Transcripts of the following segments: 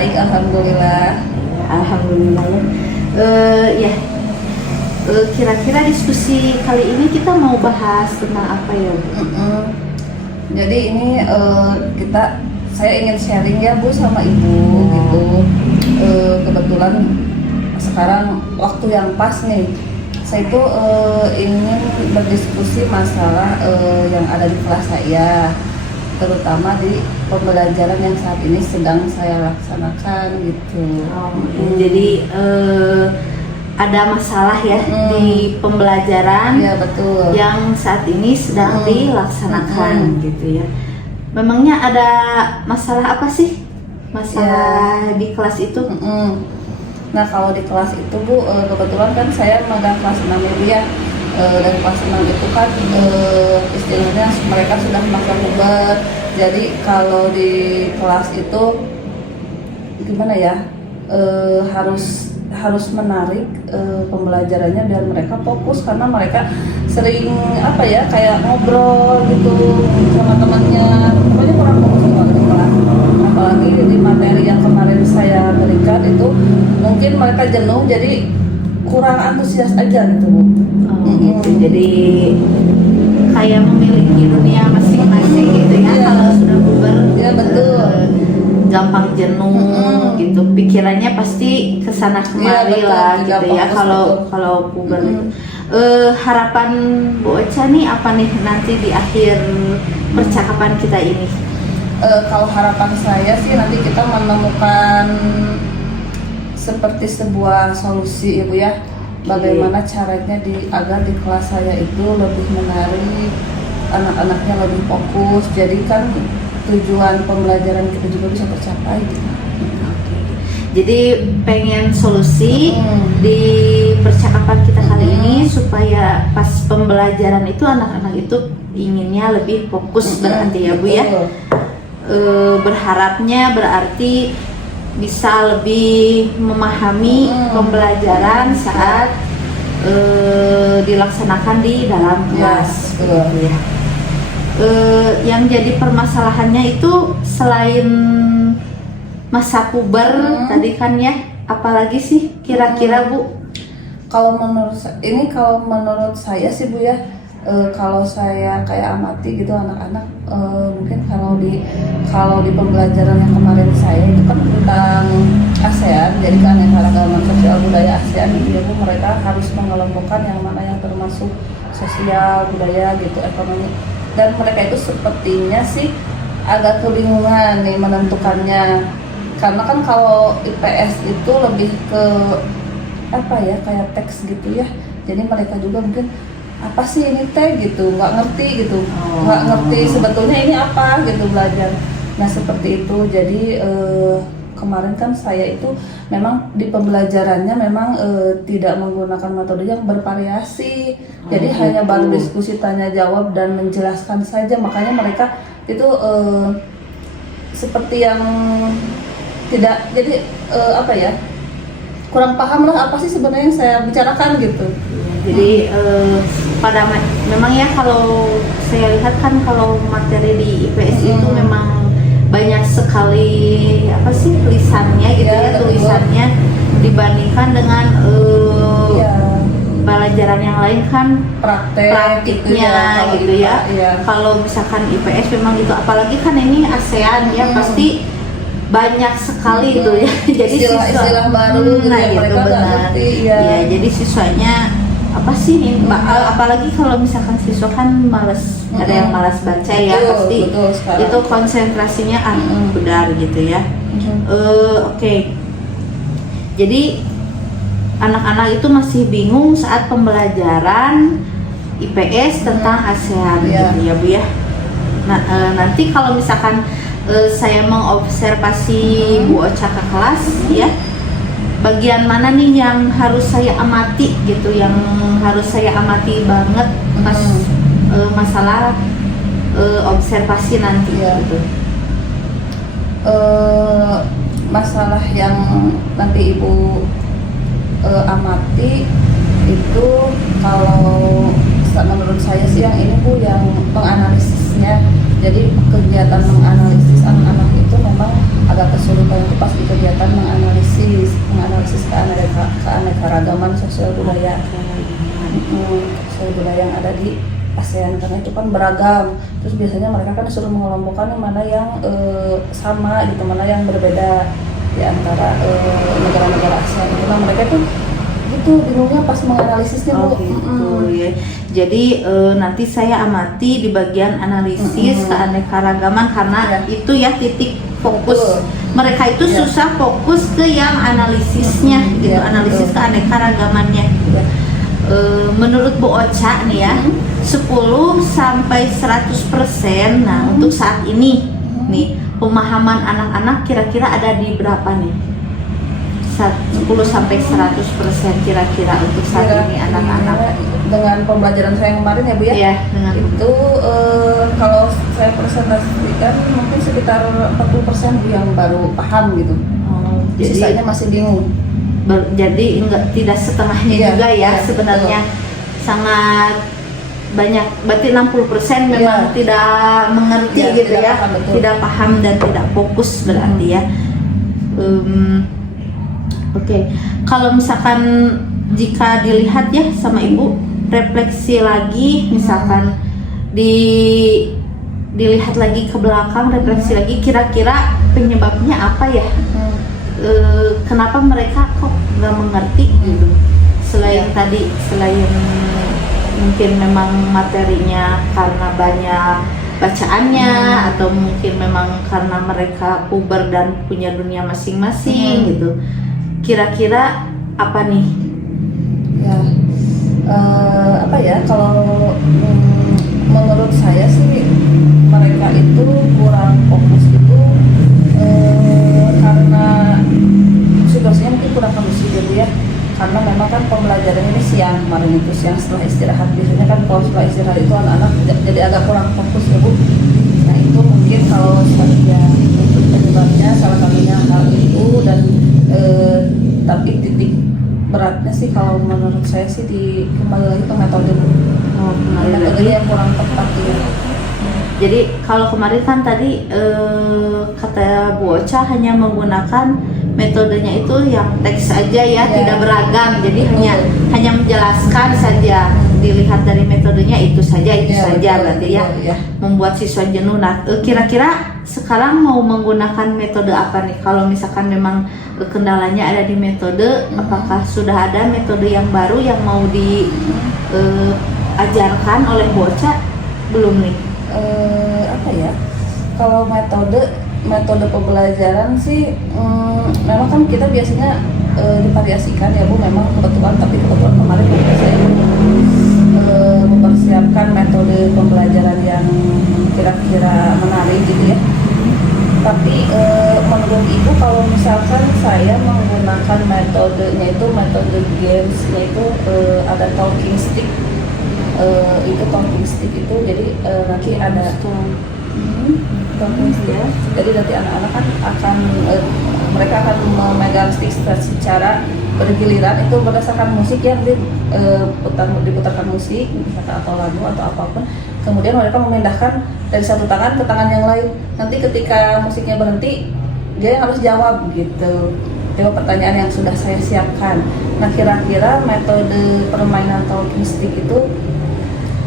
Baik, alhamdulillah. Alhamdulillah ya. Kira-kira diskusi kali ini kita mau bahas tentang apa ya, Bu? Jadi ini saya ingin sharing ya Bu sama Ibu gitu. Kebetulan sekarang waktu yang pas nih. Saya itu ingin berdiskusi masalah yang ada di kelas saya, terutama di pembelajaran yang saat ini sedang saya laksanakan gitu. Jadi ada masalah ya di pembelajaran ya, betul, yang saat ini sedang dilaksanakan gitu ya. Memangnya ada masalah apa sih? Masalah di kelas itu? Nah, kalau di kelas itu Bu, kebetulan kan saya magang kelas 6 ya Bu ya. Dan kelas 6 itu kan istilahnya mereka sudah masa puber. Jadi kalau di kelas itu gimana ya, harus menarik pembelajarannya biar mereka fokus, karena mereka sering apa ya, kayak ngobrol gitu sama temannya, pokoknya kurang fokus waktu kelas. Apalagi di materi yang kemarin saya berikan itu mungkin mereka jenuh, jadi kurang antusias aja gitu Bu. Gitu. Jadi kayak memiliki dunia masing-masing gitu ya. Kalau sudah puber, ya betul, gampang jenuh gitu. Pikirannya pasti kesana kemari lah gitu ya. Kalau puber. Harapan Bu Ocha nih apa nih nanti di akhir percakapan kita ini? Kalau harapan saya sih nanti kita menemukan seperti sebuah solusi Ibu ya. Bagaimana caranya agar di kelas saya itu lebih menarik, anak-anaknya lebih fokus, jadi kan tujuan pembelajaran kita juga bisa tercapai gitu. Jadi pengen solusi di percakapan kita kali ini supaya pas pembelajaran itu anak-anak itu inginnya lebih fokus berarti ya Bu ya. Berharapnya berarti bisa lebih memahami pembelajaran saat dilaksanakan di dalam kelas. Ya. Yang jadi permasalahannya itu selain masa puber tadi kan ya, apalagi sih kira-kira Bu? Kalau menurut saya sih Bu ya, kalau saya kayak amati gitu anak-anak, mungkin kalau di pembelajaran yang kemarin saya itu kan tentang ASEAN, jadi keanekaragaman sosial budaya ASEAN gitu ya Bu, mereka harus mengelompokkan yang mana yang termasuk sosial, budaya gitu, ekonomi, dan mereka itu sepertinya sih agak kebingungan nih menentukannya, karena kan kalau IPS itu lebih ke apa ya, kayak teks gitu ya, jadi mereka juga mungkin apa sih ini teh gitu, nggak ngerti gitu, nggak ngerti sebetulnya ini apa gitu belajar. Nah seperti itu, jadi kemarin kan saya itu memang di pembelajarannya memang tidak menggunakan metode yang bervariasi, jadi hanya baru diskusi tanya jawab dan menjelaskan saja, makanya mereka itu seperti yang tidak, jadi apa ya, kurang paham lah apa sih sebenarnya yang saya bicarakan gitu. Jadi memang ya, kalau saya lihat kan kalau materi di IPS itu memang banyak sekali apa sih tulisannya gitu ya, tulisannya dibandingkan dengan pelajaran yang lain kan praktiknya gitu ya. Kalau misalkan IPS memang gitu, apalagi kan ini ASEAN ya, pasti banyak sekali itu ya. Jadi istilah baru gitu ya, gitu, mereka nggak ngerti ya. Jadi siswanya apa sih ini, apalagi kalau misalkan siswa kan malas, ada yang malas baca ya, pasti itu konsentrasinya benar gitu ya. Oke. Jadi anak-anak itu masih bingung saat pembelajaran IPS tentang ASEAN gitu ya Bu ya. Nah, nanti kalau misalkan saya mengobservasi Bu Ocha ke kelas ya, bagian mana nih yang harus saya amati gitu, yang harus saya amati banget pas masalah observasi nanti gitu. Masalah yang nanti Ibu amati itu, kalau menurut saya sih yang ini Bu, yang menganalisisnya. Jadi kegiatan menganalisis anak-anak itu memang agak kesulitan itu pas di kegiatan sosial budaya. Sosial budaya yang ada di ASEAN, karena itu kan beragam. Terus biasanya mereka kan disuruh mengelompokkan mana yang sama gitu, mana yang berbeda di antara negara-negara ASEAN. Nah mereka tuh gitu bingungnya pas menganalisisnya Bu. Gitu ya. Jadi nanti saya amati di bagian analisis keanekaragaman, karena itu ya titik fokus. Mereka itu susah fokus ke yang analisisnya gitu, analisis keanekaragamannya. Menurut Bu Ocha nih ya, 10 sampai 100%. Nah, untuk saat ini nih pemahaman anak-anak kira-kira ada di berapa nih? 10 sampai 100% kira-kira untuk saat ini anak-anak. Dengan pembelajaran saya yang kemarin ya Bu ya. Iya, dengan itu kalau saya presentasikan mungkin sekitar 40% Bu yang baru paham gitu. Jadi sisanya masih bingung. Jadi tidak setengahnya juga ya, sebenarnya sangat banyak, berarti 60% memang tidak mengerti gitu tidak ya, paham, tidak paham dan tidak fokus berarti ya. Oke. Kalau misalkan jika dilihat ya sama Ibu, refleksi lagi misalkan dilihat lagi ke belakang, refleksi lagi kira-kira penyebabnya apa ya? Kenapa mereka kok nggak mengerti gitu? Selain mungkin memang materinya karena banyak bacaannya, atau mungkin memang karena mereka puber dan punya dunia masing-masing gitu. Kira-kira apa nih? Ya, apa ya? Kalau menurut saya sih mereka itu kurang fokus itu karena situasinya mungkin kurang kondusif gitu ya. Karena memang kan pembelajaran ini siang, kemarin itu siang setelah istirahat. Biasanya kan kalau setelah istirahat itu anak-anak jadi agak kurang fokus ya Bu. Nah itu mungkin kalau saya untuk penyebabnya salah satunya hal itu, dan tapi titik beratnya sih kalau menurut saya sih kembali lagi ke metode. Metodenya yang kurang tepat gitu. Jadi kalau kemarin kan tadi kata Bu Ocha hanya menggunakan metodenya itu yang teks saja ya, tidak beragam. Jadi hanya menjelaskan saja, dilihat dari metodenya itu saja berarti ya, membuat siswa jenuh. Nah, kira-kira sekarang mau menggunakan metode apa nih? Kalau misalkan memang kendalanya ada di metode, apakah sudah ada metode yang baru yang mau diajarkan oleh Bu Ocha? Belum nih. Apa ya? Kalau metode pembelajaran sih memang kan kita biasanya divariasikan ya Bu, memang kebetulan kemarin saya mempersiapkan metode pembelajaran yang kira-kira menarik gitu ya. Tapi menurut Ibu kalau misalkan saya menggunakan metodenya itu metode gamesnya itu ada talking stick. Itu talking stick itu jadi nanti ada ya. Jadi nanti anak-anak kan mereka akan memegang stick secara bergiliran, itu berdasarkan musik yang diputarkan musik misalkan atau lagu atau apapun. Kemudian mereka memindahkan dari satu tangan ke tangan yang lain. Nanti ketika musiknya berhenti, dia yang harus jawab gitu. Jawab pertanyaan yang sudah saya siapkan. Nah kira-kira metode permainan talking stick itu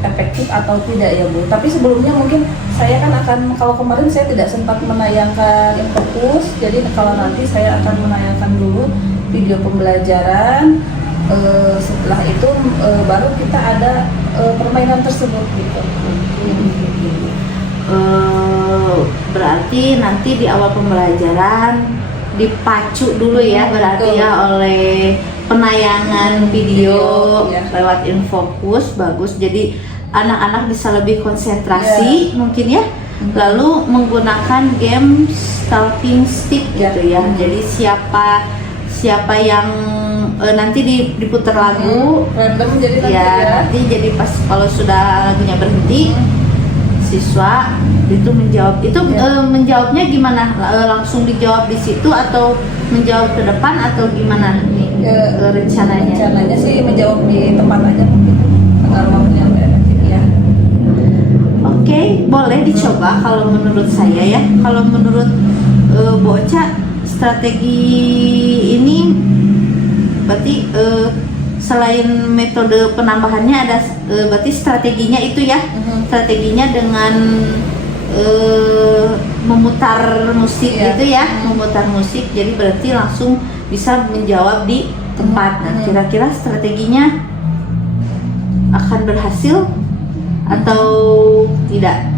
efektif atau tidak ya Bu? Tapi sebelumnya mungkin saya kan kalau kemarin saya tidak sempat menayangkan Infokus, jadi kalau nanti saya akan menayangkan dulu video pembelajaran, setelah itu baru kita ada permainan tersebut gitu. Berarti nanti di awal pembelajaran dipacu dulu ya, berarti ya oleh penayangan video lewat Infokus, bagus. Jadi anak-anak bisa lebih konsentrasi mungkin ya. Lalu menggunakan game talking stick gitu ya. Jadi siapa yang nanti diputar lagu random jadi nanti jadi pas kalau sudah lagunya berhenti, siswa itu menjawab. Itu menjawabnya gimana? Langsung dijawab di situ atau menjawab ke depan atau gimana nih rencananya? Rencananya sih menjawab di tempat aja mungkin agar waktunya efektif ya. Oke, boleh dicoba kalau menurut saya ya. Kalau menurut Bu Ocha, strategi ini berarti selain metode penambahannya ada berarti strateginya itu ya, strateginya dengan memutar musik gitu ya, memutar musik, jadi berarti langsung bisa menjawab di tempat. Nah, kira-kira strateginya akan berhasil atau tidak?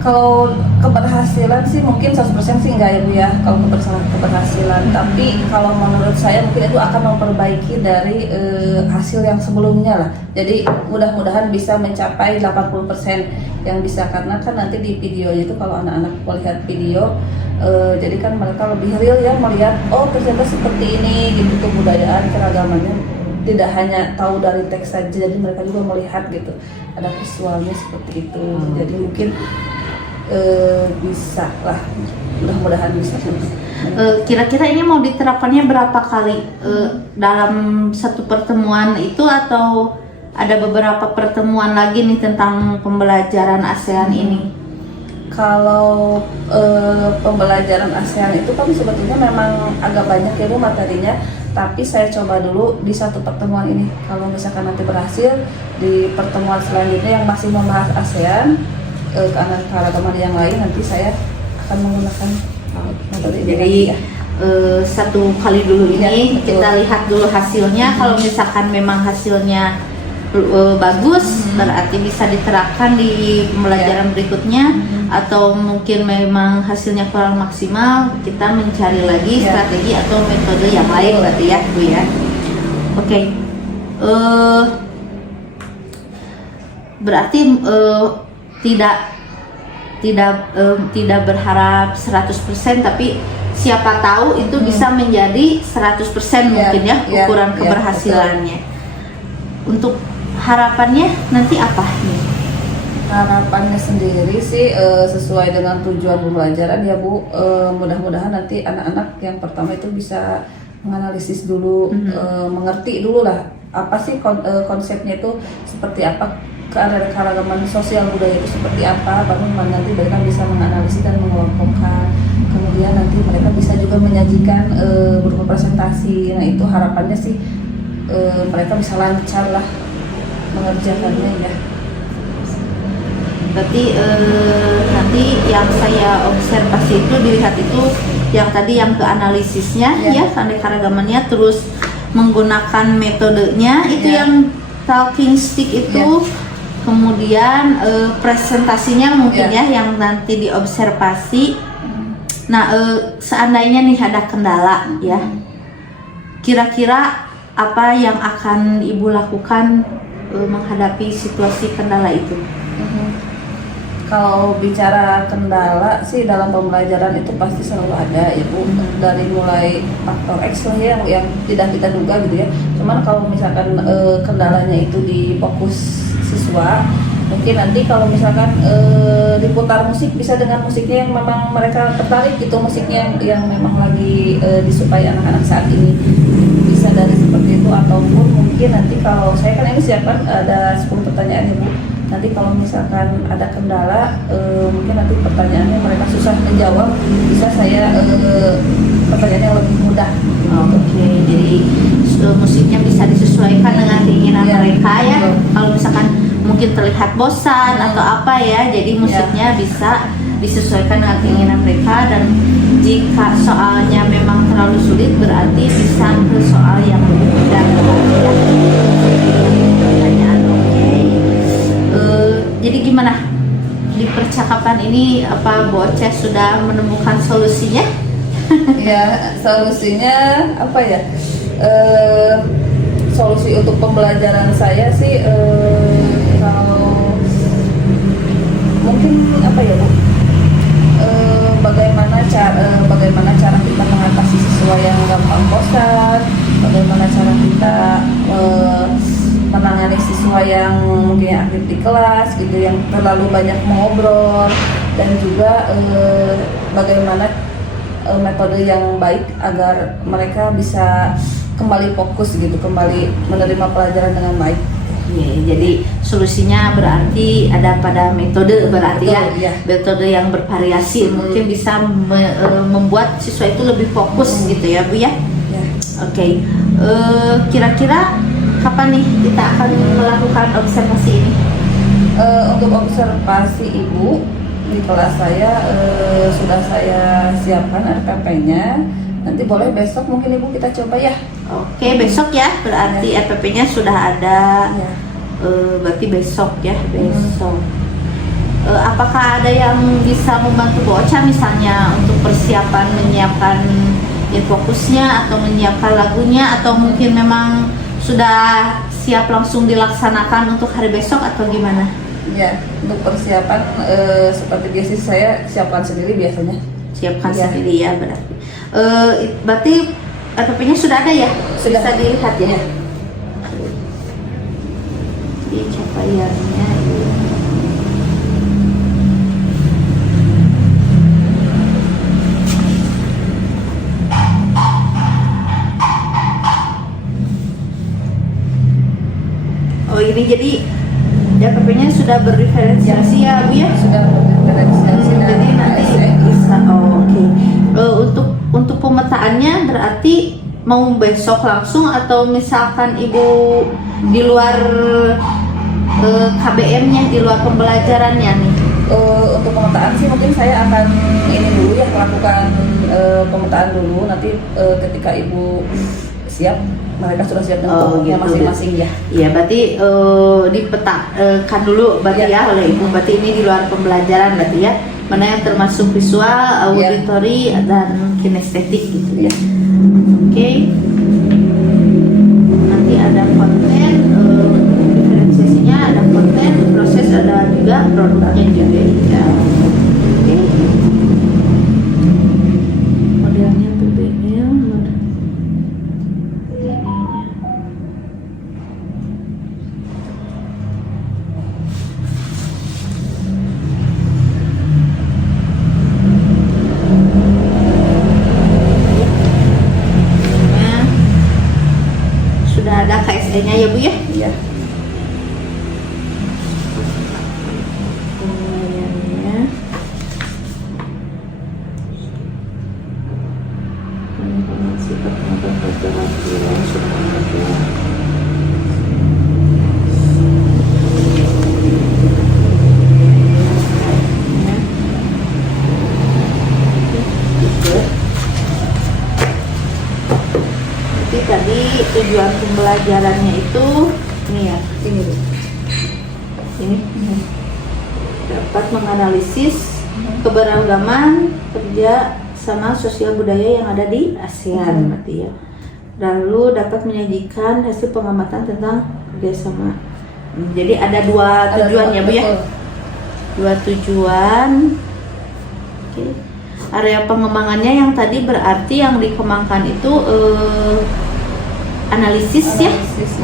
Kalau keberhasilan sih mungkin 100% sih enggak ya Bu ya, kalau keberhasilan. Tapi kalau menurut saya mungkin itu akan memperbaiki dari hasil yang sebelumnya lah. Jadi mudah-mudahan bisa mencapai 80% yang bisa, karena kan nanti di video itu kalau anak-anak melihat video jadi kan mereka lebih real ya, melihat oh ternyata seperti ini gitu kebudayaan keragamannya, tidak hanya tahu dari teks saja, jadi mereka juga melihat gitu ada visualnya seperti itu. Jadi mungkin bisa lah, mudah-mudahan bisa. Kira-kira ini mau diterapkannya berapa kali dalam satu pertemuan itu, atau ada beberapa pertemuan lagi nih tentang pembelajaran ASEAN ini? Kalau pembelajaran ASEAN itu kan sebetulnya memang agak banyak ya Bu materinya, tapi saya coba dulu di satu pertemuan ini. Kalau misalkan nanti berhasil di pertemuan selanjutnya yang masih membahas ASEAN, keanekaragaman yang lain, nanti saya akan menggunakan metode ini. Jadi satu kali dulu ini ya, kita lihat dulu hasilnya. Kalau misalkan memang hasilnya bagus, berarti bisa diterapkan di pembelajaran berikutnya. Atau mungkin memang hasilnya kurang maksimal, kita mencari lagi strategi atau metode yang lain berarti ya Bu ya. Oke. Berarti tidak berharap 100%, tapi siapa tahu itu bisa menjadi 100% mungkin ya ukuran keberhasilannya. Untuk harapannya nanti apa nih? Harapannya sendiri sih sesuai dengan tujuan pembelajaran ya Bu, mudah-mudahan nanti anak-anak yang pertama itu bisa menganalisis dulu, mengerti dulu lah apa sih konsepnya itu seperti apa, keanekaragaman sosial budaya itu seperti apa, baru nanti mereka bisa menganalisis dan mengelompokkan. Kemudian nanti mereka bisa juga menyajikan berupa presentasi. Nah itu harapannya sih mereka bisa lancar lah mengerjakannya ya. Berarti nanti yang saya observasi itu dilihat itu yang tadi yang ke analisisnya ya keanekaragamannya, terus menggunakan metodenya itu yang talking stick itu, kemudian presentasinya mungkin ya yang nanti diobservasi. Nah seandainya nih ada kendala ya, kira-kira apa yang akan Ibu lakukan menghadapi situasi kendala itu? Kalau bicara kendala sih dalam pembelajaran itu pasti selalu ada ya Bu, dari mulai faktor X lah yang tidak kita duga gitu ya. Cuman kalau misalkan kendalanya itu di fokus siswa, mungkin nanti kalau misalkan diputar musik bisa dengan musiknya yang memang mereka tertarik gitu, musiknya yang memang lagi disukai anak-anak saat ini, bisa dari seperti itu. Ataupun mungkin nanti kalau saya kan ini siapkan ada 10 pertanyaan ya Bu. Nanti kalau misalkan ada kendala, mungkin nanti pertanyaannya mereka susah menjawab, bisa saya pertanyaannya yang lebih mudah. Oke, jadi musiknya bisa disesuaikan dengan keinginan mereka ya. Kalau misalkan mungkin terlihat bosan atau apa ya, jadi musiknya bisa disesuaikan dengan keinginan mereka. Dan jika soalnya memang terlalu sulit, berarti bisa ke soal yang lebih mudah ya. Pertanyaan jadi gimana di percakapan ini, apa Bu Oce sudah menemukan solusinya? Ya, solusinya apa ya? Solusi untuk pembelajaran saya sih kalau mungkin apa ya Bu? Bagaimana cara kita mengatasi siswa yang gampang bosan, bagaimana cara kita menangani siswa yang mungkin aktif di kelas gitu, yang terlalu banyak mengobrol, dan juga bagaimana metode yang baik agar mereka bisa kembali fokus gitu, kembali menerima pelajaran dengan baik. Jadi solusinya berarti ada pada metode, berarti metode yang bervariasi mungkin bisa membuat siswa itu lebih fokus gitu ya Bu ya. Oke. Kira-kira kapan nih kita akan melakukan observasi ini? Untuk observasi ibu di kelas saya sudah saya siapkan RPP-nya. Nanti boleh besok mungkin ibu kita coba ya. Oke, besok ya, berarti RPP-nya sudah ada. Ya. Berarti besok ya, besok. Apakah ada yang bisa membantu Bu Ocha misalnya untuk persiapan menyiapkan fokusnya atau menyiapkan lagunya, atau mungkin memang sudah siap langsung dilaksanakan untuk hari besok atau gimana? Ya, untuk persiapan seperti biasa saya siapkan sendiri biasanya. Siapkan Ya. sendiri ya berarti. Berarti RPP-nya sudah ada ya? Sudah. Bisa dilihat ya? Ya. Di capaiannya. Oh, ini jadi RPP-nya sudah berdiferensiasi ya Bu ya? Sudah berdiferensiasi dan Jadi nanti ASN. bisa. Oke. Untuk pemetaannya berarti mau besok langsung atau misalkan Ibu di luar KBM-nya, di luar pembelajarannya nih? Untuk pemetaan sih mungkin saya akan ini dulu ya, melakukan pemetaan dulu. Nanti ketika ibu siap, mereka sudah siap dengan pokoknya gitu. masing-masing ya. Iya, berarti dipetakan dulu berarti ya oleh Ibu. Berarti ini di luar pembelajaran berarti ya. Mana yang termasuk visual, auditory dan kinestetik gitu ya. Oke. Nanti ada konten, diferensiasinya ada konten, proses, ada juga produknya juga ya. Oke. Modelnya berbeda. Sudah ada KSE-nya ya Bu ya? Iya. Penilaiannya. Informasi pertanyaan pelajaran sudah ada. Jadi tadi tujuan pembelajarannya itu ini ya, Ini Bu. ini dapat menganalisis keberagaman kerja sama sosial budaya yang ada di ASEAN berarti ya. Lalu dapat menyajikan hasil pengamatan tentang kerjasama. Jadi ada dua tujuan ya Bu ya. Betul. Dua tujuan. Oke. Area pengembangannya yang tadi berarti yang dikembangkan itu analisis ya,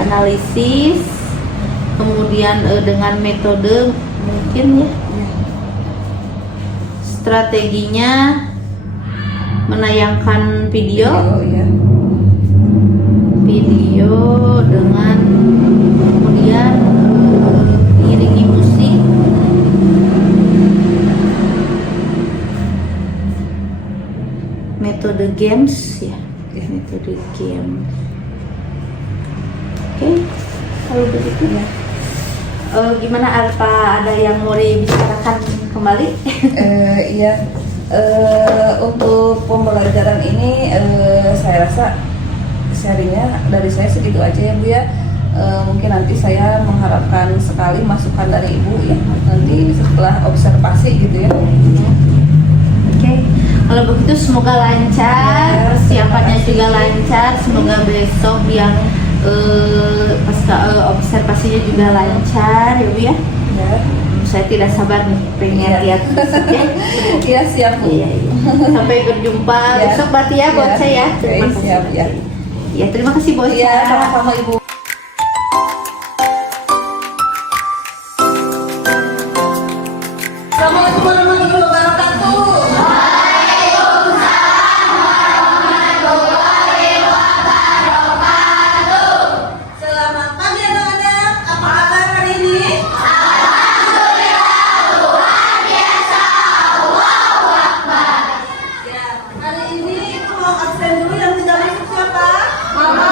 analisis. Kemudian dengan metode mungkin ya. Strateginya menayangkan video ya. video dengan kemudian diiringi musik. Metode games ya, metode game. Oke, kalau begitu ya. Gimana, apa ada yang mau dibicarakan kembali? Iya. Untuk pembelajaran ini saya rasa sharingnya dari saya segitu aja ya Bu ya. Mungkin nanti saya mengharapkan sekali masukan dari Ibu ya, nanti setelah observasi gitu ya. Oke, kalau begitu semoga lancar, persiapannya juga lancar, semoga besok yang pasca observasinya juga lancar ya Bu ya. Ya. Saya tidak sabar nih pengen lihat besok ya. Iya siap Bu. Iya. Sampai berjumpa besok berarti ya buat saya. Terima kasih. Siap ya. Ya, terima kasih bos. Iya, sama-sama Ibu. Assalamualaikum warahmatullahi wabarakatuh. Selamat pagi anak-anak. Apa kabar hari ini? Ya, hari ini itu mau absen dulu yang tidak masuk siapa? Mama.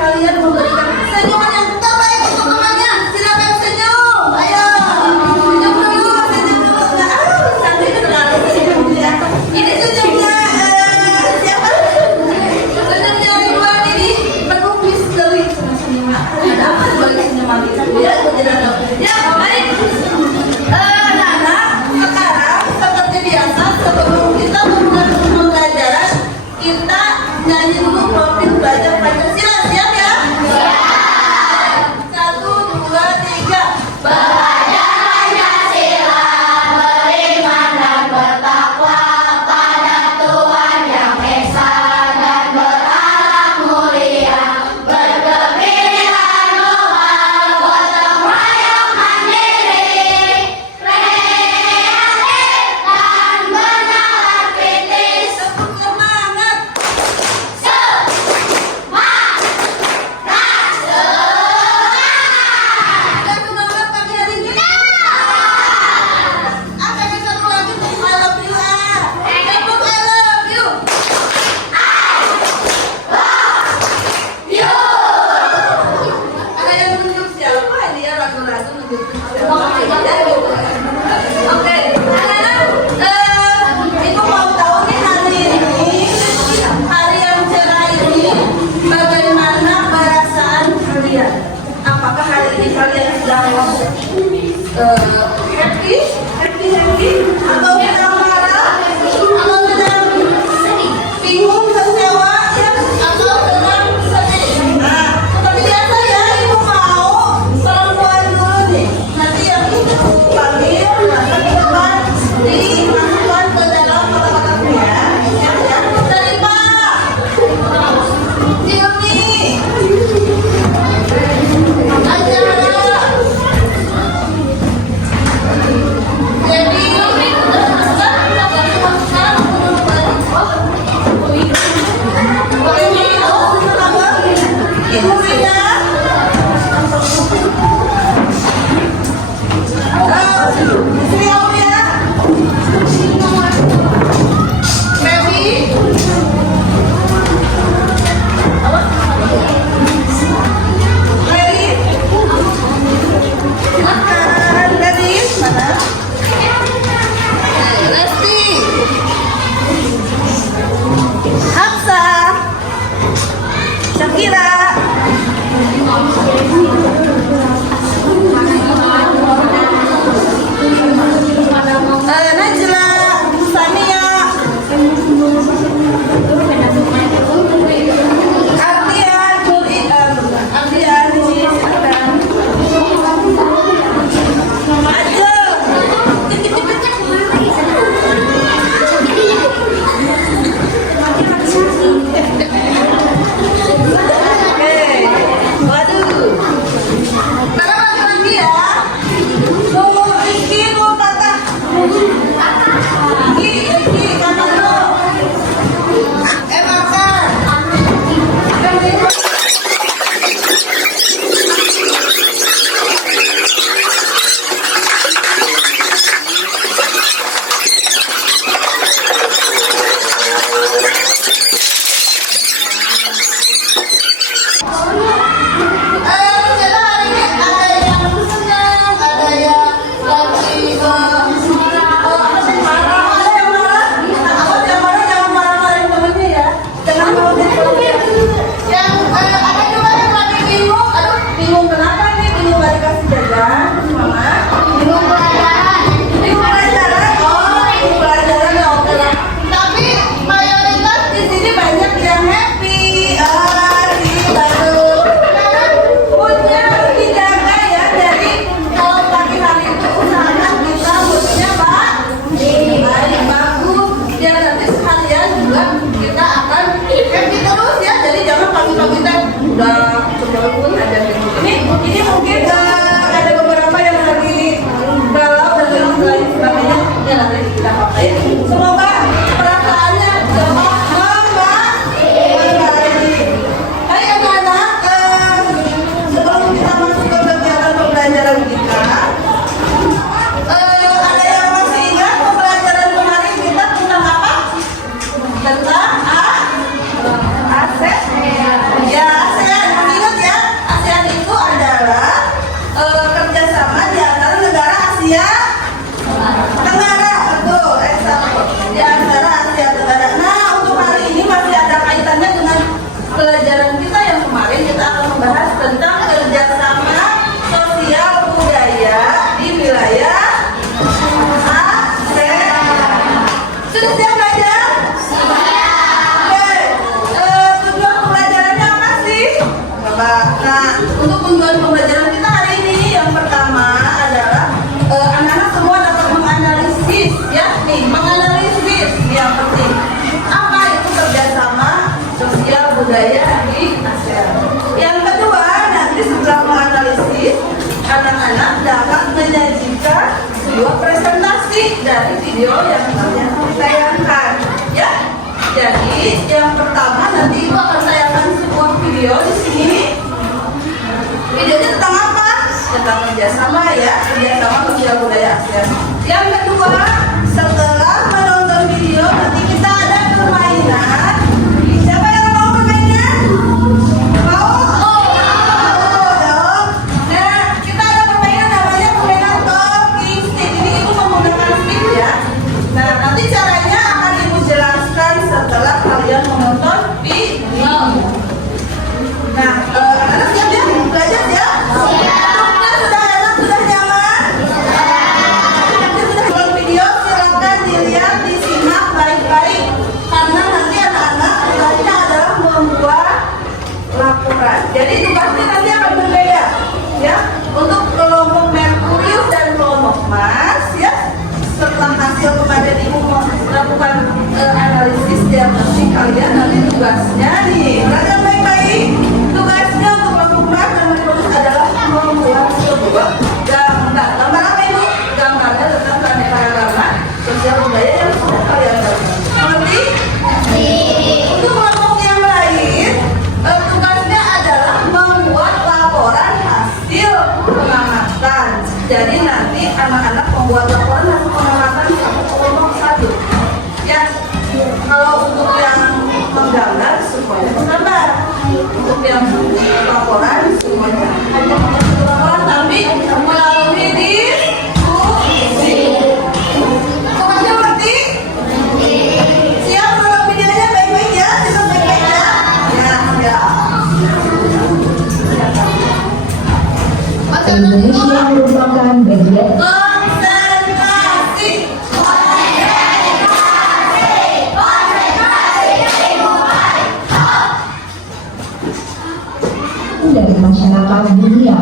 kalian memberikan senyuman yang terbaik untuk temannya. Silakan senyum. Ayo. Senyum dulu. Sampai terlalu senyum ya. Ini senyumnya siapa? Senyumnya Ridwan ini penuh misteri. Ada apa balik senyuman kita? Ya, ya, baik. Anak-anak, sekarang seperti biasa sebelum kita memulai pembelajaran, kita nyanyi dulu profil belajar Pancasila. Siap ya? Siap. 1, 2, 3. Belajar Pancasila, beriman dan bertakwa pada Tuhan Yang Esa dan berakhlak mulia, berkepikiran global, gotong royong mandiri, kreatif dan bernalar kritis. Semangat. Ada semangat pagi hari ini. Apa yang satu lagi tuh? I love you. Sebut I love you. Ada yang menunjuk siapa ini ya, lagu-lagu menunjuk siapa? Oke, anak-anak, ibu mau tahu nih hari yang cerah ini bagaimana perasaan kalian? Apakah hari ini kalian sedang happy, atau sedang marah, atau sedang bingung, kecewa, ya, atau sedang sedih? Nah, seperti biasa ya, ibu mau perempuan dulu nih. Nanti yang itu panggil, nanti ke depan, dimasukkan ke dalam kotak-kotaknya. Ya, dari Pak Hilmi. Acara tujuan pembelajaran kita hari ini yang pertama adalah anak-anak semua dapat menganalisis, ya nih, menganalisis yang penting. Apa itu kerjasama sosial budaya di ASEAN? Yang kedua, nanti setelah menganalisis, anak-anak dapat menyajikan sebuah presentasi dari video yang kalian tayangkan, ya. Jadi yang pertama nanti Ibu akan tayangkan sebuah video di sini. Videonya tentang apa? Tentang kerjasama, ya, kerjasama sosial budaya ASEAN. Yang kedua, setelah menonton video nanti kita ada permainan. Siapa yang mau permainan? Mau? Mau dong. Nah, kita ada permainan namanya permainan talking stick. Ini Ibu menggunakan stick, ya. Nah, nanti caranya akan Ibu jelaskan setelah kalian menonton video. Nah, anak-anak siap ya? Belajar ya? Duduknya sudah enak, sudah nyaman? Nanti sudah nonton video, silakan dilihat, disimak baik-baik. Karena nanti anak-anak tugasnya adalah membuat laporan. Jadi tugasnya nanti akan berbeda, ya. Untuk kelompok Merkurius dan kelompok Mars, ya. Setelah hasil kemarin Ibu melakukan analisis diagnostik kalian, nanti tugasnya nih, perhatikan baik-baik. Tugasnya untuk kelompok Mars dan Merkurius adalah membuat sebuah gambar. Gambar apa Ibu? Gambarnya tentang keanekaragaman sosial budaya yang sudah kalian lakukan. Mengerti? Untuk kelompok yang lain, tugasnya adalah membuat laporan hasil pengamatan. Jadi nanti anak-anak membuat laporan hasil pengamatan satu kelompok satu. Ya, kalau untuk yang menggambar semuanya menggambar. Untuk yang laporan semuanya hanya membuat laporan, tapi melalui diskusi. Pokoknya ngerti? Siap nonton videonya baik-baik ya, siap baik-baik ya. Ya, siap. Indonesia merupakan bagian Konsentrasi. dari masyarakat dunia.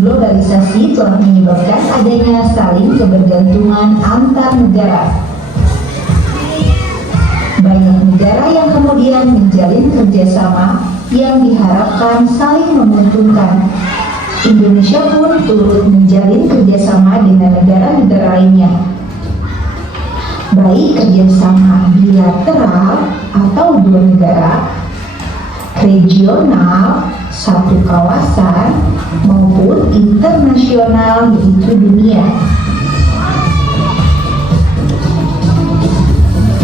Globalisasi telah menyebabkan adanya saling kebergantungan antar negara. Banyak negara yang kemudian menjalin kerjasama yang diharapkan saling menguntungkan. Indonesia pun turut menjalin kerjasama dengan negara-negara lainnya, baik kerjasama bilateral atau dua negara, regional, satu kawasan, maupun internasional, yaitu dunia.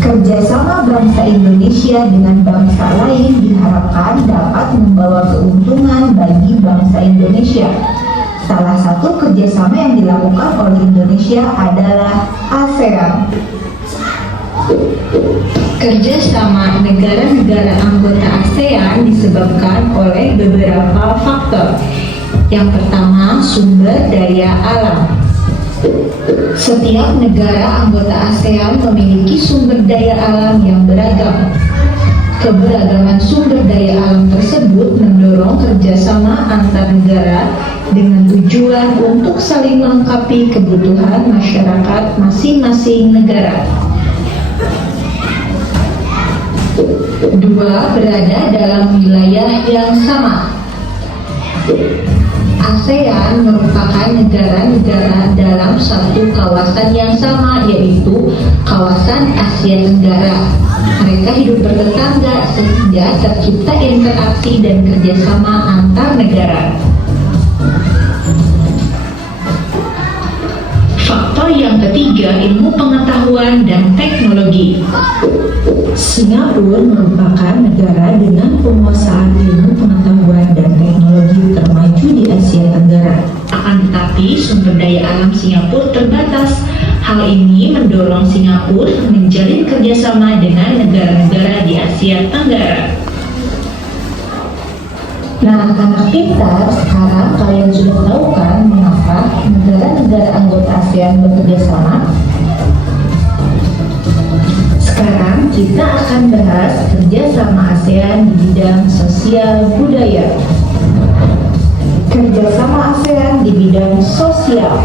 Kerjasama bangsa Indonesia dengan bangsa lain diharapkan dapat membawa keuntungan bagi bangsa Indonesia. Salah satu kerjasama yang dilakukan oleh Indonesia adalah ASEAN. Kerjasama negara-negara anggota ASEAN disebabkan oleh beberapa faktor. Yang pertama, sumber daya alam. Setiap negara anggota ASEAN memiliki sumber daya alam yang beragam. Keberagaman sumber daya alam tersebut mendorong kerjasama antar negara dengan tujuan untuk saling melengkapi kebutuhan masyarakat masing-masing negara. Dua, berada dalam wilayah yang sama. ASEAN merupakan negara-negara dalam satu kawasan yang sama, yaitu kawasan Asia Tenggara. Mereka hidup bertetangga sehingga tercipta interaksi dan kerjasama antar negara. Faktor yang ketiga, ilmu pengetahuan dan teknologi. Singapura merupakan negara dengan penguasaan ilmu pengetahuan dan teknologi termaju di Asia Tenggara. Akan tetapi sumber daya alam Singapura terbatas. Hal ini mendorong Singapura menjalin kerjasama dengan negara-negara di Asia Tenggara. Nah, anak pintar, sekarang kalian sudah tahu kan mengapa negara-negara anggota ASEAN bekerja sama? Sekarang kita akan bahas kerjasama ASEAN di bidang sosial budaya. kerjasama ASEAN di bidang sosial.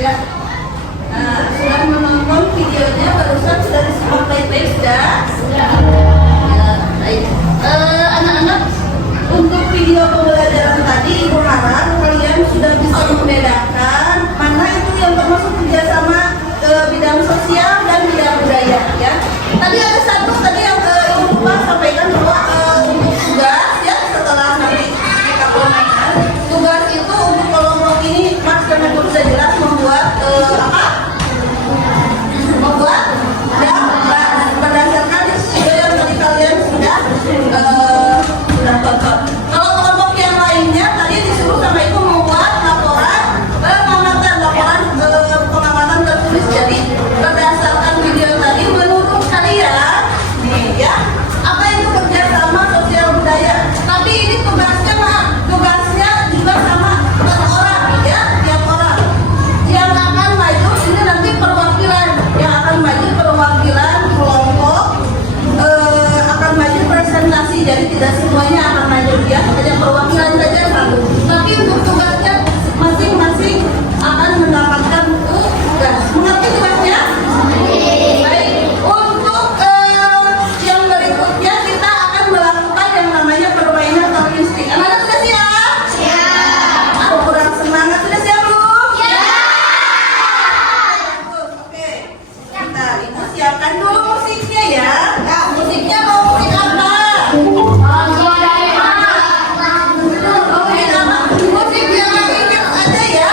Ya. Nah, sudah menonton videonya barusan sudah disimak baik-baik sudah? Sudah. Ya, baik. Anak-anak, untuk video pembelajaran tadi Ibu harap kalian sudah bisa membedakan mana itu yang termasuk kerjasama bidang sosial dan bidang budaya ya. Tadi ada satu tadi yang Ibu lupa sampaikan bahwa untuk tugas ya setelah nanti kita permainan tugas itu untuk kelompok ini Mas dan Ibu sudah jelas membuat apa? Membuat gambar berdasarkan video yang tadi kalian sudah tonton. Kalau kelompok yang lainnya tadi disuruh sama Ibu membuat laporan pengamatan tertulis. Jadi berdasarkan video tadi menurut kalian nih ya apa itu kerjasama sosial budaya. Tapi ini tugasnya tugasnya juga sama per orang ya, tiap orang yang akan maju ini nanti perwakilan yang akan maju perwakilan kelompok akan maju presentasi. Jadi tidak semuanya akan maju ya, hanya perwakilan saja satu. Tapi untuk tugasnya masing-masing akan mendapatkan tugas. Mengerti tugasnya? Baik. Untuk yang berikutnya kita akan melakukan yang namanya permainan logistik. Anak-anak sudah siap? Siap. Aku kurang semangat, sudah siap belum? Siap. Oke. Kita Ibu siapkan dulu musiknya ya. Nah, musiknya mau musik apa? Musik yang ingat aja ya.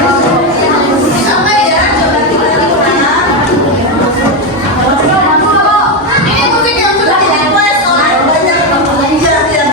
Musik apa ya? Coba kita lihat. Ini musik yang sudah di-request oleh banyak pelajar yang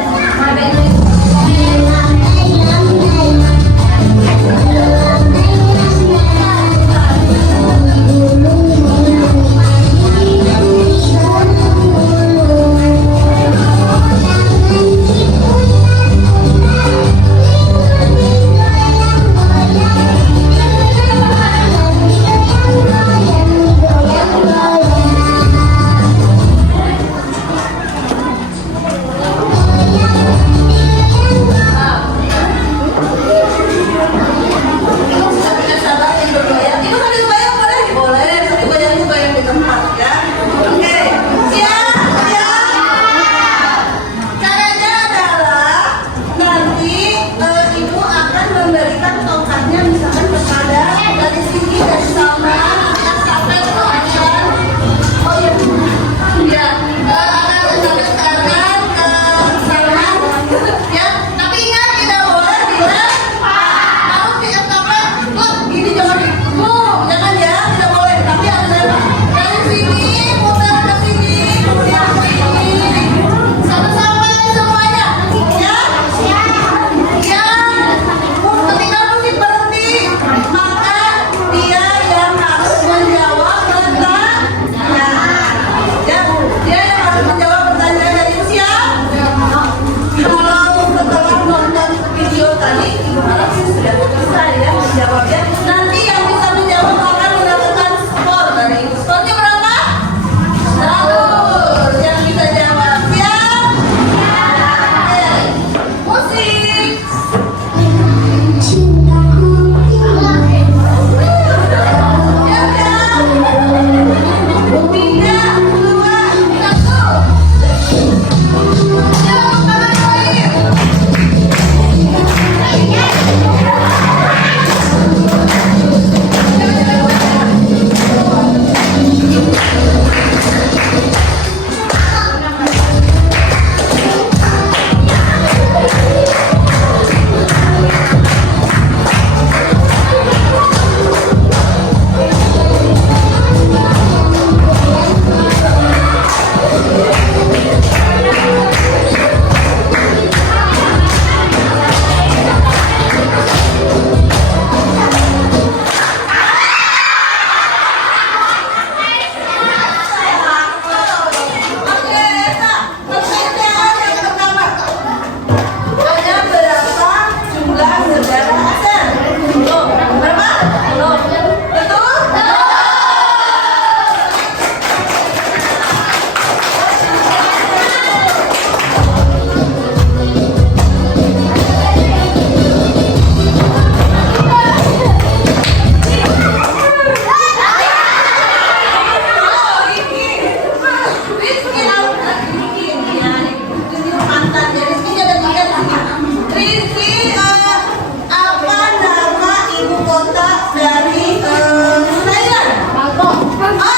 Betul?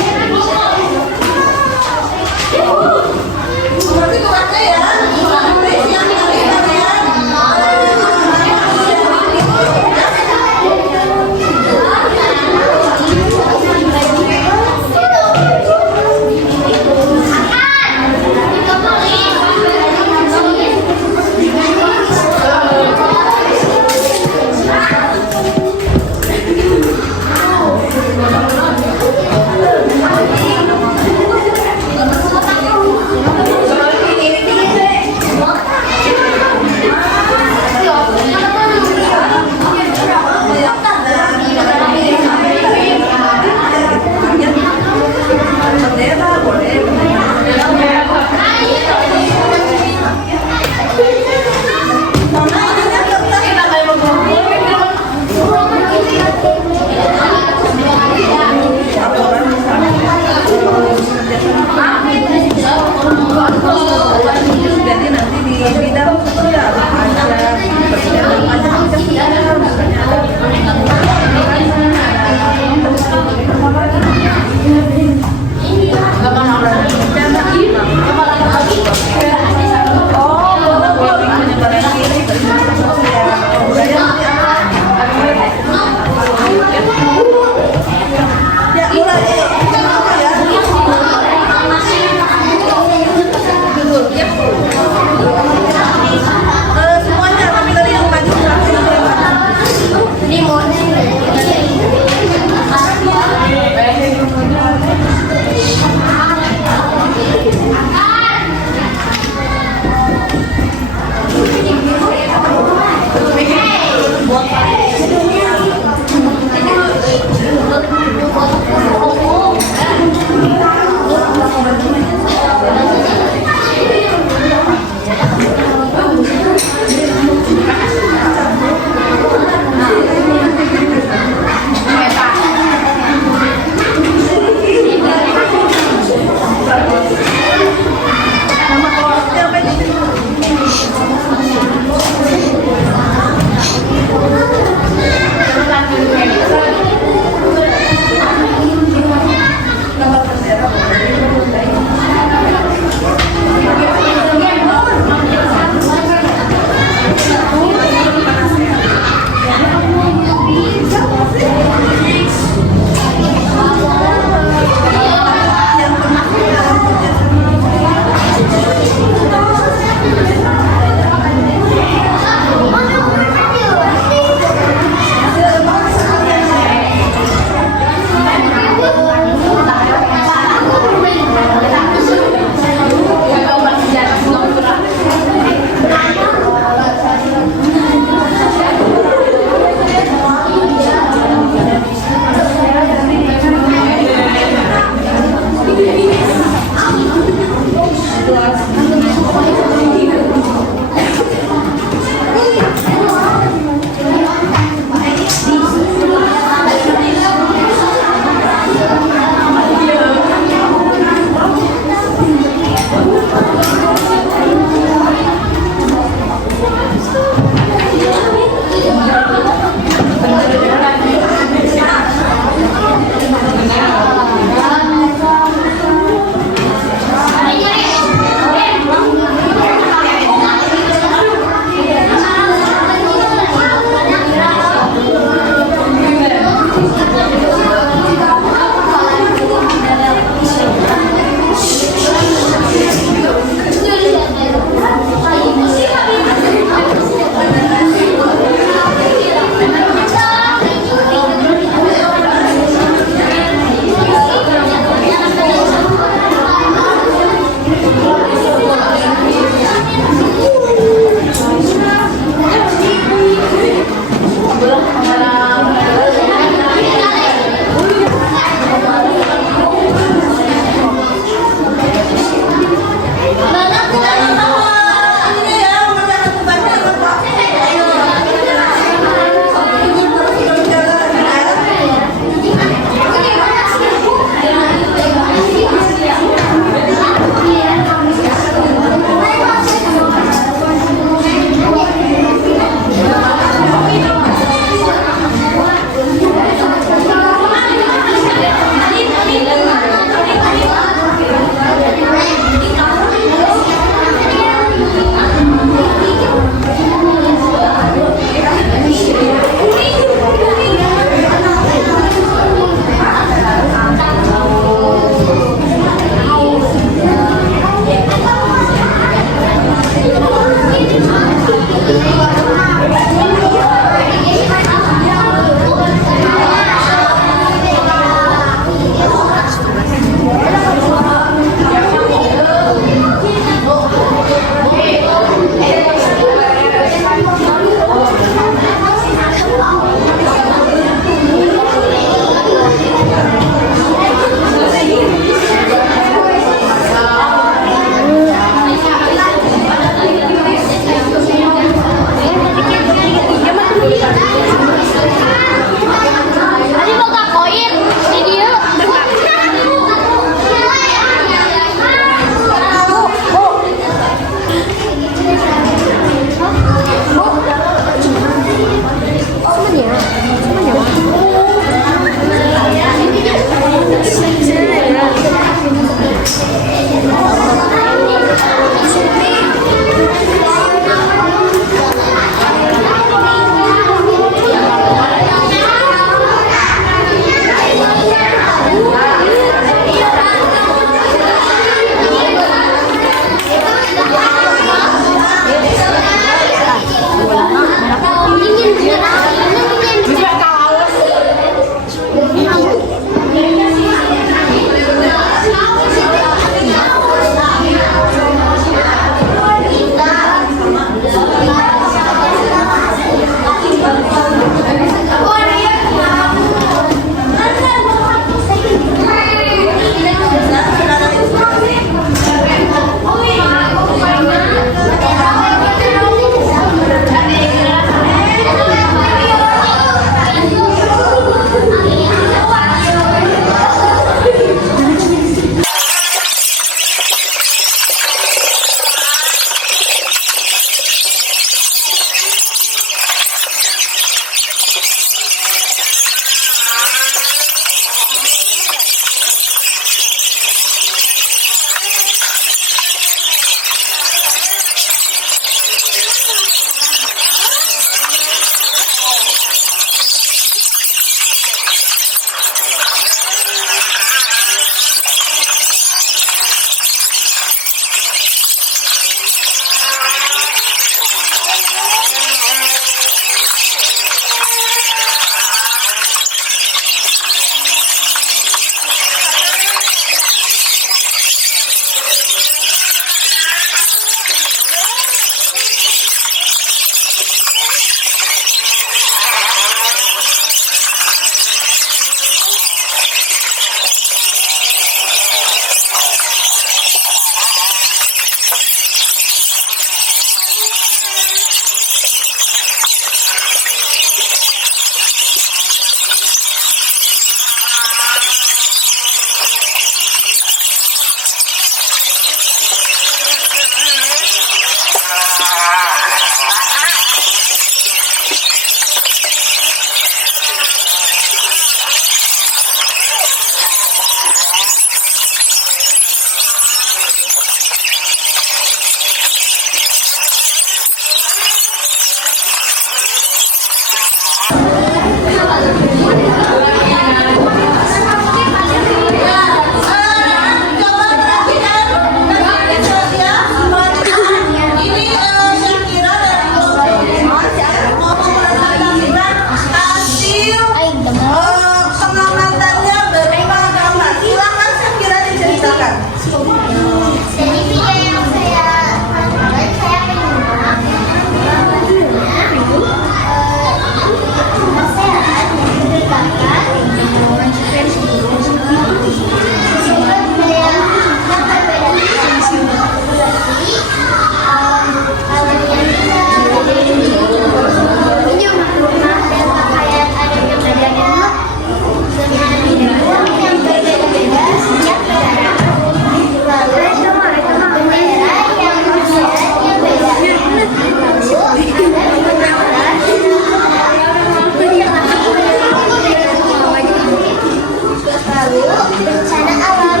bencana alam.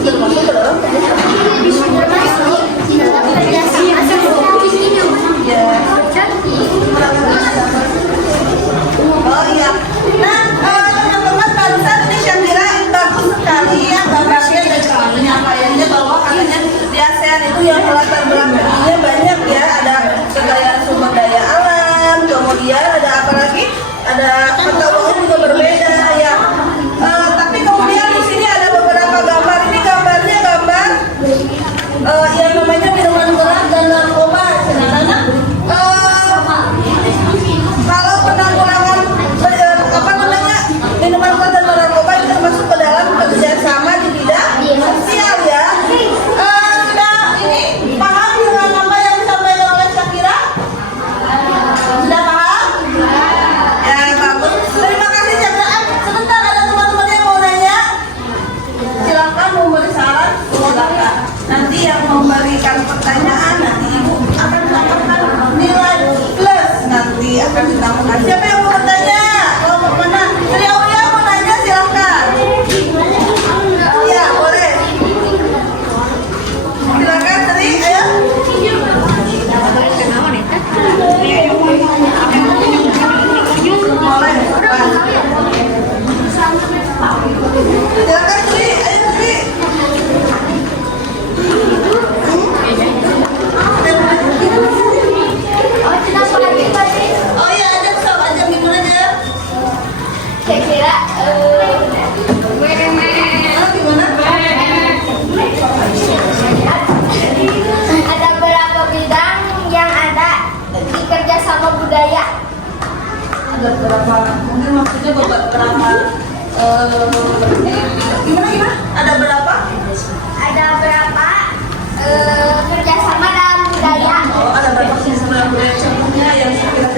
Termasuk dalam kerjasama Oh iya. Nah, teman-teman barusan ini Syakira bagus sekali ya gambarnya dan penyampaiannya bahwa katanya di ASEAN itu yang latar belakangnya banyak ya, ada kekayaan sumber daya alam, kemudian ada apa lagi? Ada mata uang juga berbeda ya. Tapi kemudian di sini ada beberapa gambar. Ini gambarnya gambar yang namanya minuman keras dan narkoba. Anak-anak, kalau penanggulangan minuman keras dan narkoba itu termasuk ke dalam kerjasama di bidang sosial ya. Sudah ini paham dengan apa yang disampaikan oleh Syakira? Sudah paham? Ya bagus. Terima kasih Syakira. Sebentar ada teman-teman yang mau nanya. Silakan mau beri saran, silakan. Nanti yang memberikan pertanyaan nanti ibu akan mendapatkan nilai plus, nanti akan ditambahkan. Siapa yang mau bertanya? Kelompok mana? Dari Aulia mau nanya silakan. Iya boleh. Silakan Tri, ayo. Boleh. Silakan Tri, ayo Tri. Oh iya, aja sama aja gimana aja? Kira-kira Gimana? ada berapa bidang yang ada di kerjasama budaya? Ada berapa? Mungkin maksudnya beberapa gimana? Ada berapa? Ada berapa kerjasama dalam budaya? Oh, ada berapa siswa budaya contohnya yang kira-kira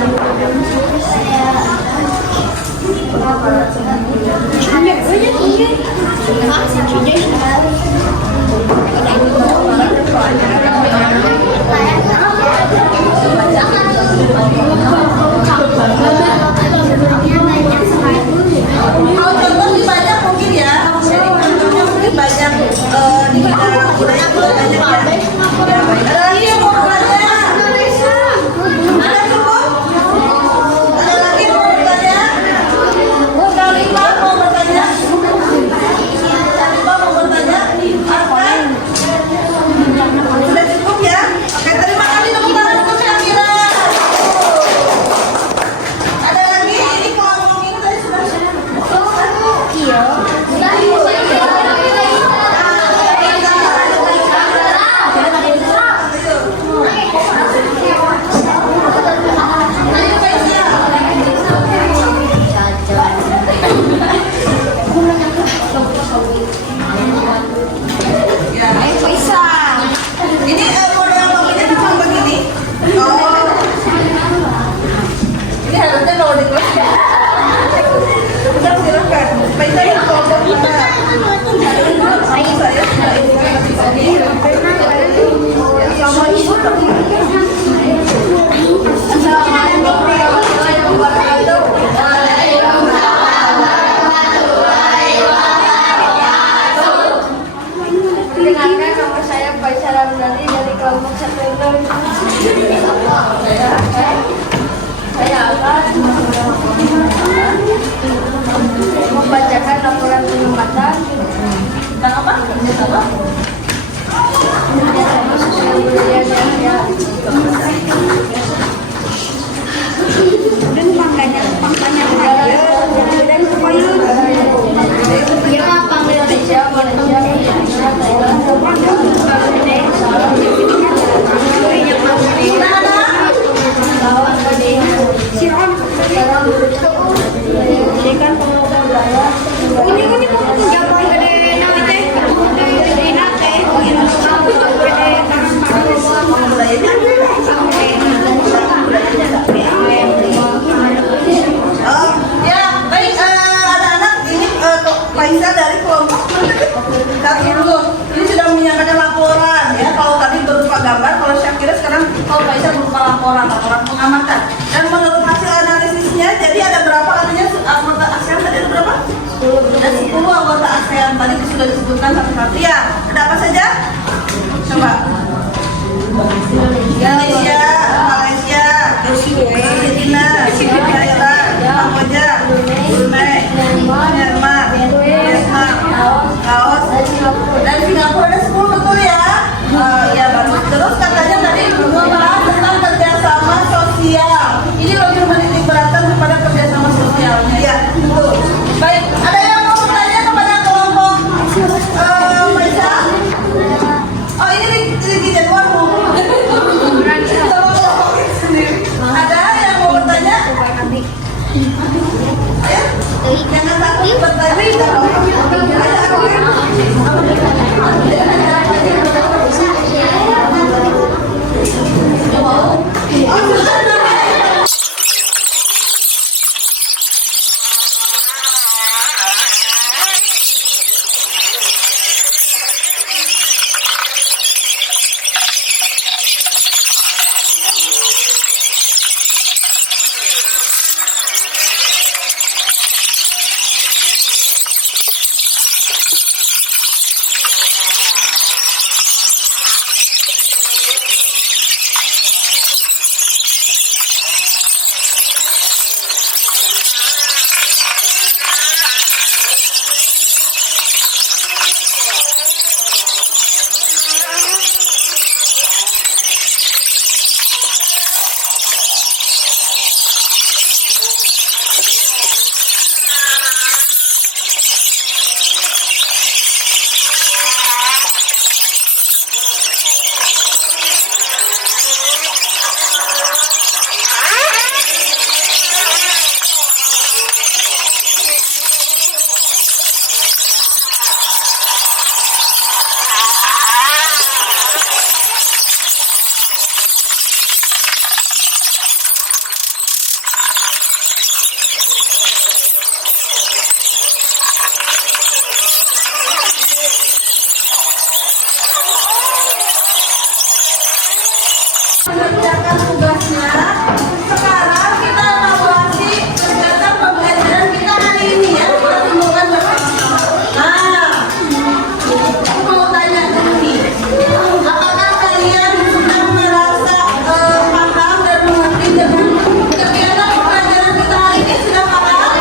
kalau contoh di banyak mungkin ya, jadi contohnya mungkin banyak di bidang budaya juga banyak ya. Ya, baik. Ada lagi yang mau bertanya? Ada cukup? Ada lagi yang mau bertanya? Kalima mau bertanya? Kalima mau bertanya? Apa? Sudah cukup ya? Oke, terima kasih tepuk tangan untuk Syakira. Ada lagi? Ini kalau ngomongin tadi sudah. Iya. Ini model bangunnya cuma begini. Oh. Ini harusnya kalau di kelas. Udah silakan. Baik saya kelompok mana? Dengarkan nama saya Faisal Ramdhani dari kelompok 1. Saya akan membacakan laporan penempatan Tentang apa? Tentang apa? kerjasama sosial budaya ya. Dan makanya Malaysia, Thailand, ini ASEAN tadi sudah disebutkan satu-satu ya. Ada apa saja? Coba. Indonesia, Malaysia, Filipina, Thailand, Kamboja, Brunei, Myanmar, Vietnam, Laos, dan Singapura. Ada 10 betul ya? Ya bagus. Terus katanya tadi membahas tentang kerjasama sosial. Ini lebih menitik beratkan kepada kerjasama sosialnya. Ya betul. Baik, ada yang mau bertanya kepada kelompok Maisa? Oh ini di jadwal. Ada yang mau bertanya? Ayo, jangan takut bertanya. Mengerjakan tugasnya. Sekarang kita evaluasi kegiatan pembelajaran kita hari ini ya. Kita temukan bersama-sama. Nah, aku mau tanya dulu nih. Apakah kalian sudah merasa paham dan mengerti dengan kegiatan pembelajaran kita hari ini? Sudah paham?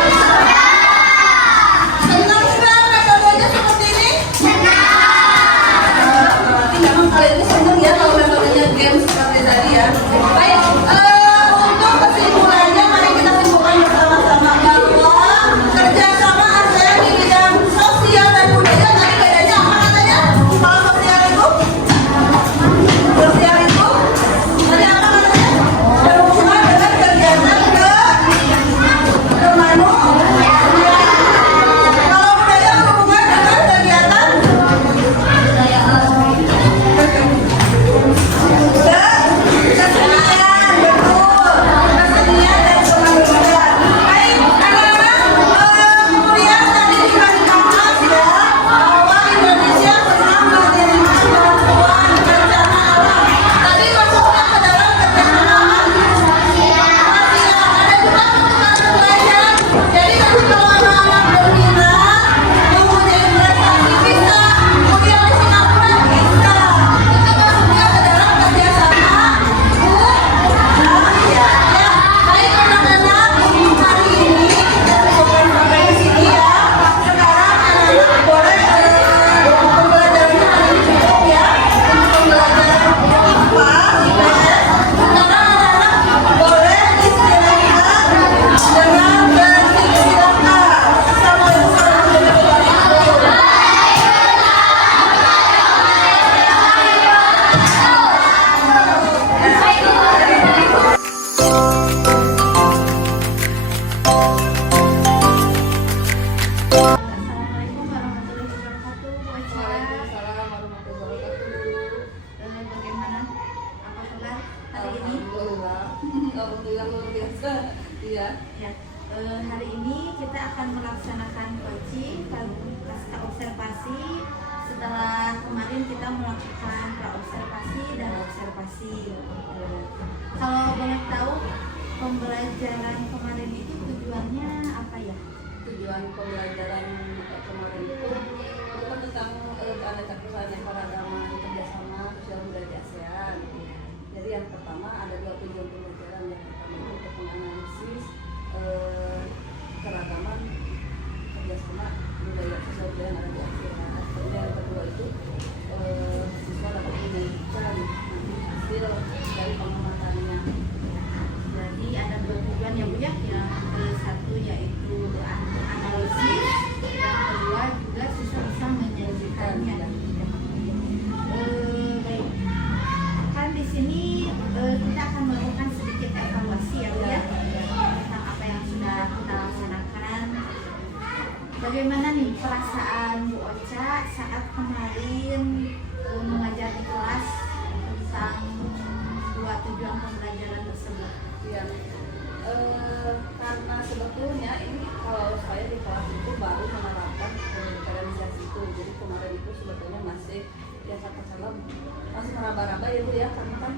Senang sudah metodenya seperti ini? Berarti memang kalian ini senang ya kalau metodenya game seperti tadi ya. Baik, untuk kesimpulannya mari kita simpulkan bersama-sama bahwa kerjasama ASEAN di bidang sosial dan budaya tadi bedanya apa katanya? Kalau sosial itu tadi apa katanya? Berhubungan dengan kegiatan kemanusiaan. Kalau budaya berhubungan dengan kegiatan kesenian, betul. Kesenian dan kemanusiaan. Baik, anak-anak, kemudian tadi dikasih bahas ya bahwa Indonesia pernah mendirikan bantuan bencana alam. Tadi masuknya ke dalam kerjasama sosial. Ada juga pertukaran pelajar. Jadi nanti kalau anak-anak berminat mempunyai prestasi bisa kuliah di Singapura bisa. Itu masuknya ke dalam kerjasama. Ya, baik anak-anak, hari ini bukan sampai di sini ya. Sekarang anak-anak boleh pembelajarannya ada di cukup ya. Pembelajaran IPA, IPS. Sekarang anak-anak boleh istirahat dengan beristirahat. Assalamualaikum warahmatullahi wabarakatuh. Assalamualaikum warahmatullahi wabarakatuh. Waalaikumsalam warahmatullahi wabarakatuh. Bagaimana? Apa kabar hari ini? Alhamdulillah luar biasa. Iya. Ya, hari ini kita akan melaksanakan coaching pasca observasi setelah kemarin kita melakukan pra-observasi dan observasi. Kalau boleh tahu pembelajaran kemarin itu tujuannya apa ya? Tujuan pembelajaran kemarin itu kemarin itu sebetulnya masih ya katakanlah masih meraba-raba ya Bu ya, karena kan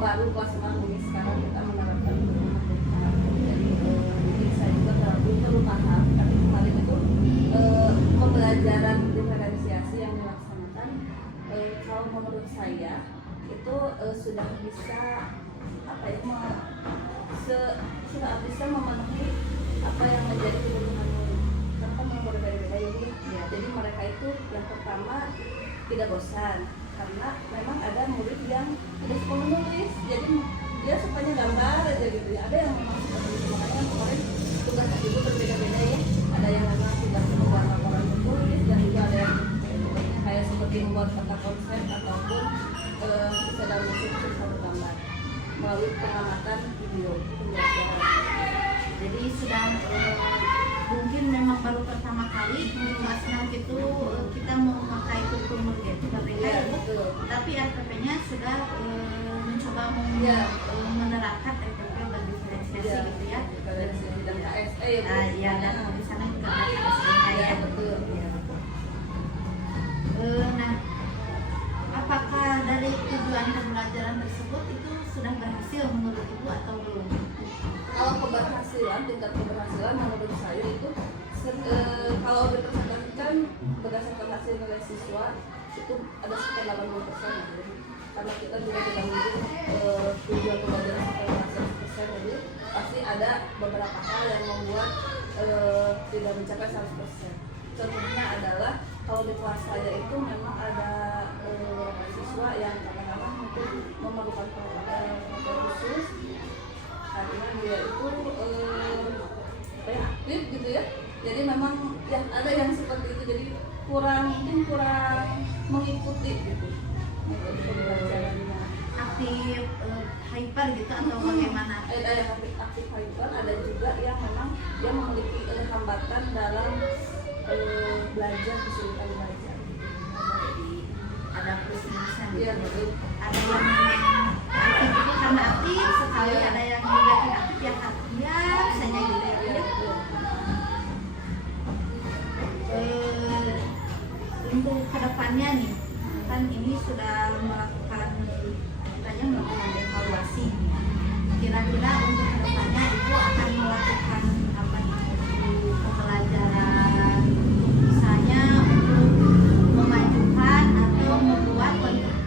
baru kelas 6 ini sekarang kita menerapkan rumah dekat. Jadi saya juga perlu paham, tapi kemarin itu pembelajaran diferensiasi yang dilaksanakan kalau menurut saya itu sudah bisa apa ya sudah bisa memenuhi apa yang menjadi kebutuhan murid. Karena kan memang berbeda-beda ya Bu. Jadi mereka itu yang pertama tidak bosan karena memang ada murid yang tidak suka menulis, jadi dia sukanya gambar aja gitu ya. Ada yang memang suka menulis, makanya kemarin tugas ibu berbeda-beda ya. Ada yang memang sudah membuat laporan tertulis dan juga ada yang kayak seperti membuat peta konsep ataupun bisa dalam bentuk satu gambar melalui pengamatan video pembelajaran. Jadi sedang mungkin memang baru pertama kali di kelas 6 itu kita memakai kurikulum itu KPK Iya, Bu. betul. Tapi RPP-nya sudah mencoba menerapkan RPP berdiferensiasi gitu ya. Diferensiasi dan KSE ya Bu. Ya, dan di sana juga ada KSE ya. Betul. Ya. Nah, apakah dari tujuan pembelajaran tersebut itu sudah berhasil menurut Ibu atau belum? Kalau keberhasilan, tingkat keberhasilan menurut saya itu kalau dipresentasikan berdasarkan hasil nilai siswa itu ada sekitar 80% ya. Karena kita juga tidak mungkin tujuan pembelajaran sampai 100%, jadi pasti ada beberapa hal yang membuat tidak mencapai 100%. Contohnya adalah kalau di kelas saya itu memang ada siswa yang kadang-kadang mungkin memerlukan perhatian khusus. Karena dia itu aktif gitu ya, jadi memang ya ada yang seperti itu, jadi mungkin kurang mengikuti gitu pembelajarannya. Aktif hyper gitu atau bagaimana? Ada yang aktif hyper, ada juga yang memang dia memiliki hambatan dalam belajar, kesulitan belajar. Jadi ada plus minusan Iya, gitu. betul. Ada yang memang aktif itu karena aktif sekali, ada yang juga tidak aktif yang aktif saja gitu ya. Iya, betul. Untuk kedepannya nih, kan ini sudah melakukan evaluasi. Kira-kira untuk kedepannya Ibu akan melakukan apa nih, pembelajaran misalnya untuk memajukan atau membuat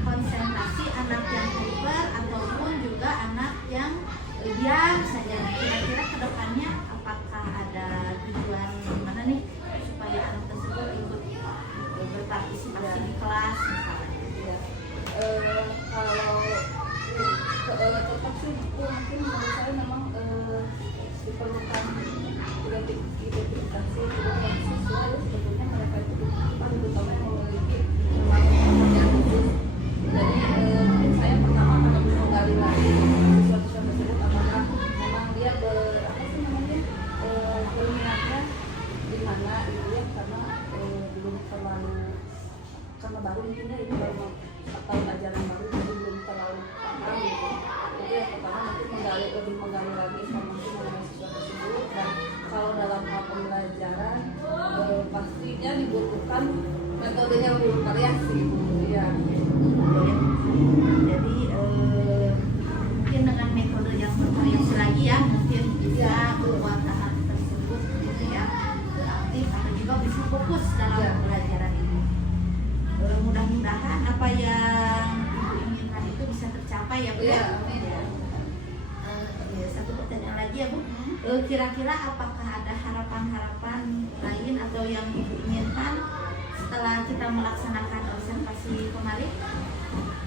konsentrasi anak yang hyper ataupun juga anak yang diam saja. Kira-kira kedepannya apakah ada tujuan gimana nih supaya anak tersebut ikut berpartisipasi di kelas misalnya? Ya. Kalau tetap sih itu mungkin menurut saya memang diperlukan identifikasi kebutuhan siswa ya, sebetulnya mereka itu terutama yang memiliki pekerjaan khusus. Jadi mungkin saya pertama akan menggali lagi siswa-siswa tersebut apakah memang dia berminatnya di mana gitu ya, karena belum terlalu karena baru mungkin ini baru tahun ajaran baru, jadi belum terlalu paham gitu. Jadi yang pertama nanti lebih menggali lagi informasi mengenai siswa tersebut, dan kalau dalam hal pembelajaran pastinya dibutuhkan metodenya lebih bervariasi ya. Jadi mungkin dengan metode yang bervariasi lagi ya, mungkin bisa membuat anak tersebut gitu ya aktif atau juga bisa fokus dalam pembelajaran ini. Mudah-mudahan apa yang Ibu inginkan itu bisa tercapai ya Bu ya. Amin ya. Satu pertanyaan lagi ya Bu. Kira-kira apakah ada harapan-harapan lain atau yang Ibu inginkan setelah kita melaksanakan observasi kemarin?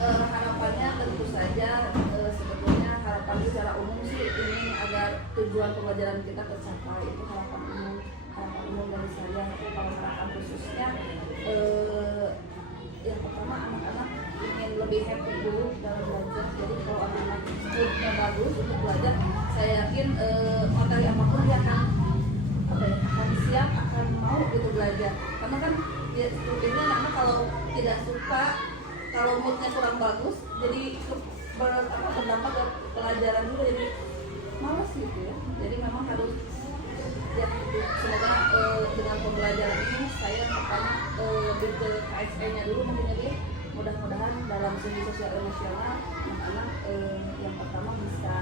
Harapannya tentu saja sebetulnya harapan secara umum sih ini agar tujuan pembelajaran kita tercapai, itu harapan umum dari saya. Tapi kalau harapan khususnya yang pertama anak-anak ingin lebih happy dulu dalam belajar. Jadi kalau anak-anak moodnya bagus untuk belajar, saya yakin materi apapun dia akan siap, akan mau gitu belajar. Karena kan ya, sebetulnya anak kalau tidak suka, kalau moodnya kurang bagus, jadi berdampak ke pelajaran juga, jadi malas gitu ya. Jadi memang harus ya, semoga dengan pembelajaran ini saya pertama lebih ke KSE-nya dulu mungkin jadi mudah-mudahan dalam segi sosial emosional anak-anak yang pertama bisa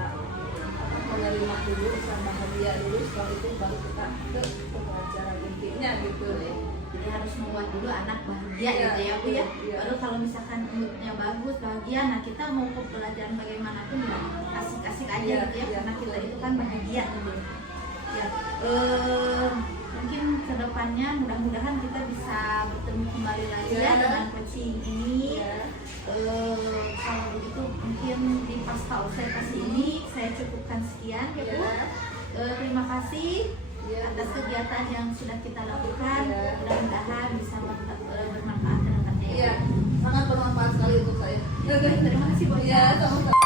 menerima dulu, bisa bahagia dulu, setelah itu baru kita ke pelajaran intinya gitu deh. Jadi harus membuat dulu anak bahagia gitu ya Bu ya. Baru kalau misalkan moodnya bagus, bahagia, nah kita mau ke pelajaran bagaimanapun ya asik-asik aja gitu ya, karena kita itu kan bahagia gitu. Ya, mungkin kedepannya mudah-mudahan kita bisa bertemu kembali lagi ya dengan coaching ini. Kalau begitu mungkin di pasca observasi ini saya cukupkan sekian ya Bu. Terima kasih atas kegiatan yang sudah kita lakukan. Mudah-mudahan bisa bermanfaat ke depannya. Iya, sangat bermanfaat sekali untuk saya. Terima kasih Bu. Iya, sama-sama.